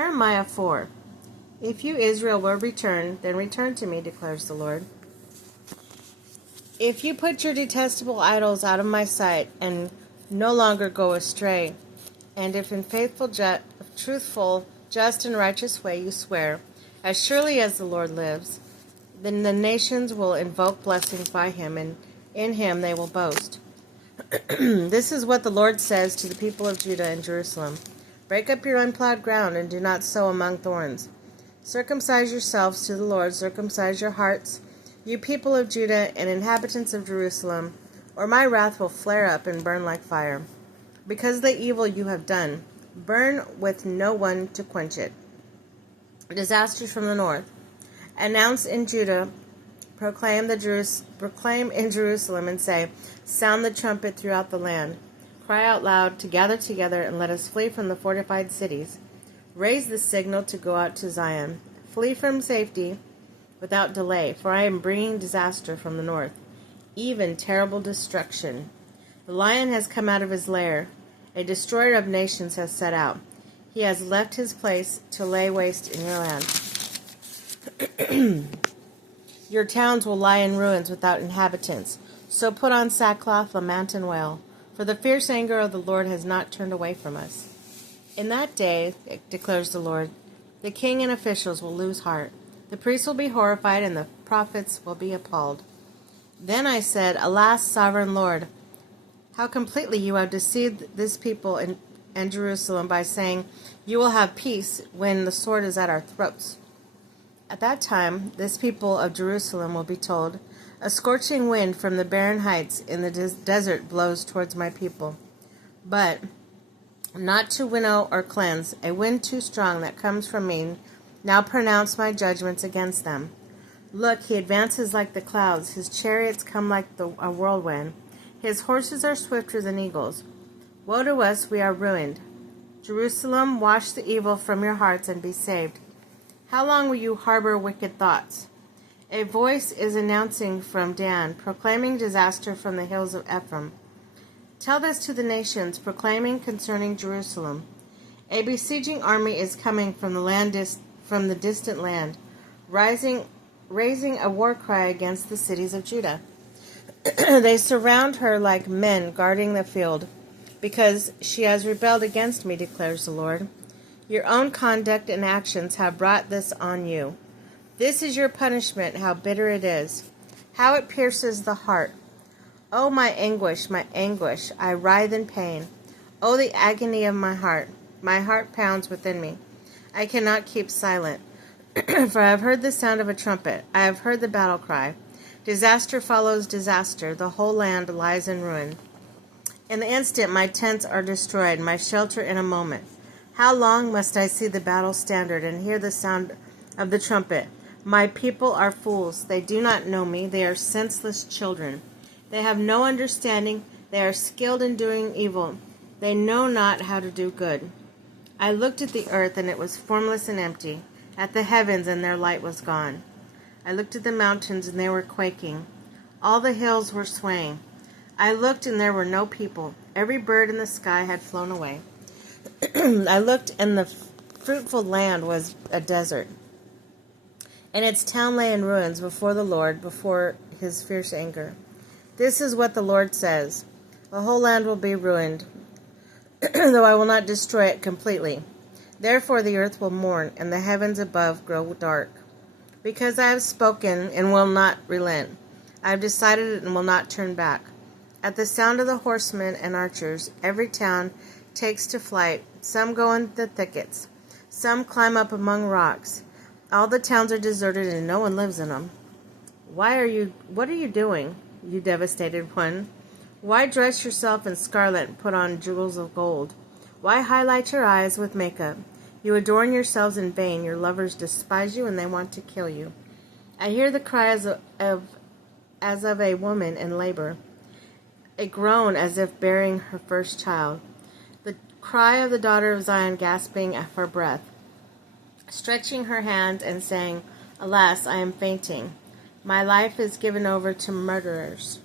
Jeremiah 4. If you, Israel, will return, then return to me, declares the Lord. If you put your detestable idols out of my sight and no longer go astray, and if in faithful, truthful, just, and righteous way you swear, as surely as the Lord lives, then the nations will invoke blessings by him, and in him they will boast. This is what the Lord says to the people of Judah and Jerusalem. Break up your unplowed ground and do not sow among thorns. Circumcise yourselves to the Lord, circumcise your hearts, you people of Judah and inhabitants of Jerusalem, or my wrath will flare up and burn like fire. Because of the evil you have done, burn with no one to quench it. Disasters from the north. Announce in Judah, proclaim in Jerusalem, and say, sound the trumpet throughout the land. Cry out loud to gather together, and let us flee from the fortified cities. Raise the signal to go out to Zion. Flee from safety without delay, for I am bringing disaster from the north, even terrible destruction. The lion has come out of his lair. A destroyer of nations has set out. He has left his place to lay waste in your land. Your towns will lie in ruins without inhabitants. So put on sackcloth, lament, and wail, for the fierce anger of the Lord has not turned away from us. In that day, declares the Lord, the king and officials will lose heart. The priests will be horrified, and the prophets will be appalled. Then I said, alas, sovereign Lord, how completely you have deceived this people and Jerusalem by saying, you will have peace when the sword is at our throats. At that time, this people of Jerusalem will be told, a scorching wind from the barren heights in the desert blows towards my people, but not to winnow or cleanse, a wind too strong that comes from me. Now pronounce my judgments against them. Look, he advances like the clouds, his chariots come like a whirlwind, his horses are swifter than eagles. Woe to us, we are ruined. Jerusalem, wash the evil from your hearts and be saved. How long will you harbor wicked thoughts? A voice is announcing from Dan, proclaiming disaster from the hills of Ephraim. Tell this to the nations, proclaiming concerning Jerusalem. A besieging army is coming from the distant land, raising a war cry against the cities of Judah. They surround her like men guarding the field, because she has rebelled against me, declares the Lord. Your own conduct and actions have brought this on you. This is your punishment, how bitter it is, how it pierces the heart. Oh, my anguish, I writhe in pain. Oh, the agony of my heart pounds within me. I cannot keep silent, for I have heard the sound of a trumpet. I have heard the battle cry. Disaster follows disaster. The whole land lies in ruin. In the instant, my tents are destroyed, my shelter in a moment. How long must I see the battle standard and hear the sound of the trumpet? My people are fools. They do not know me. They are senseless children. They have no understanding. They are skilled in doing evil. They know not how to do good. I looked at the earth, and it was formless and empty, at the heavens, and their light was gone. I looked at the mountains, and they were quaking. All the hills were swaying. I looked, and there were no people. Every bird in the sky had flown away. I looked, and the fruitful land was a desert, and its town lay in ruins before the Lord, before his fierce anger. This is what the Lord says. The whole land will be ruined, though I will not destroy it completely. Therefore the earth will mourn, and the heavens above grow dark. Because I have spoken and will not relent. I have decided it and will not turn back. At the sound of the horsemen and archers, every town takes to flight. Some go in the thickets. Some climb up among rocks. All the towns are deserted and no one lives in them. What are you doing, you devastated one? Why dress yourself in scarlet and put on jewels of gold? Why highlight your eyes with makeup? You adorn yourselves in vain. Your lovers despise you and they want to kill you. I hear the cry as of a woman in labor, a groan as if bearing her first child, the cry of the daughter of Zion gasping for breath, stretching her hand and saying, alas, I am fainting. My life is given over to murderers.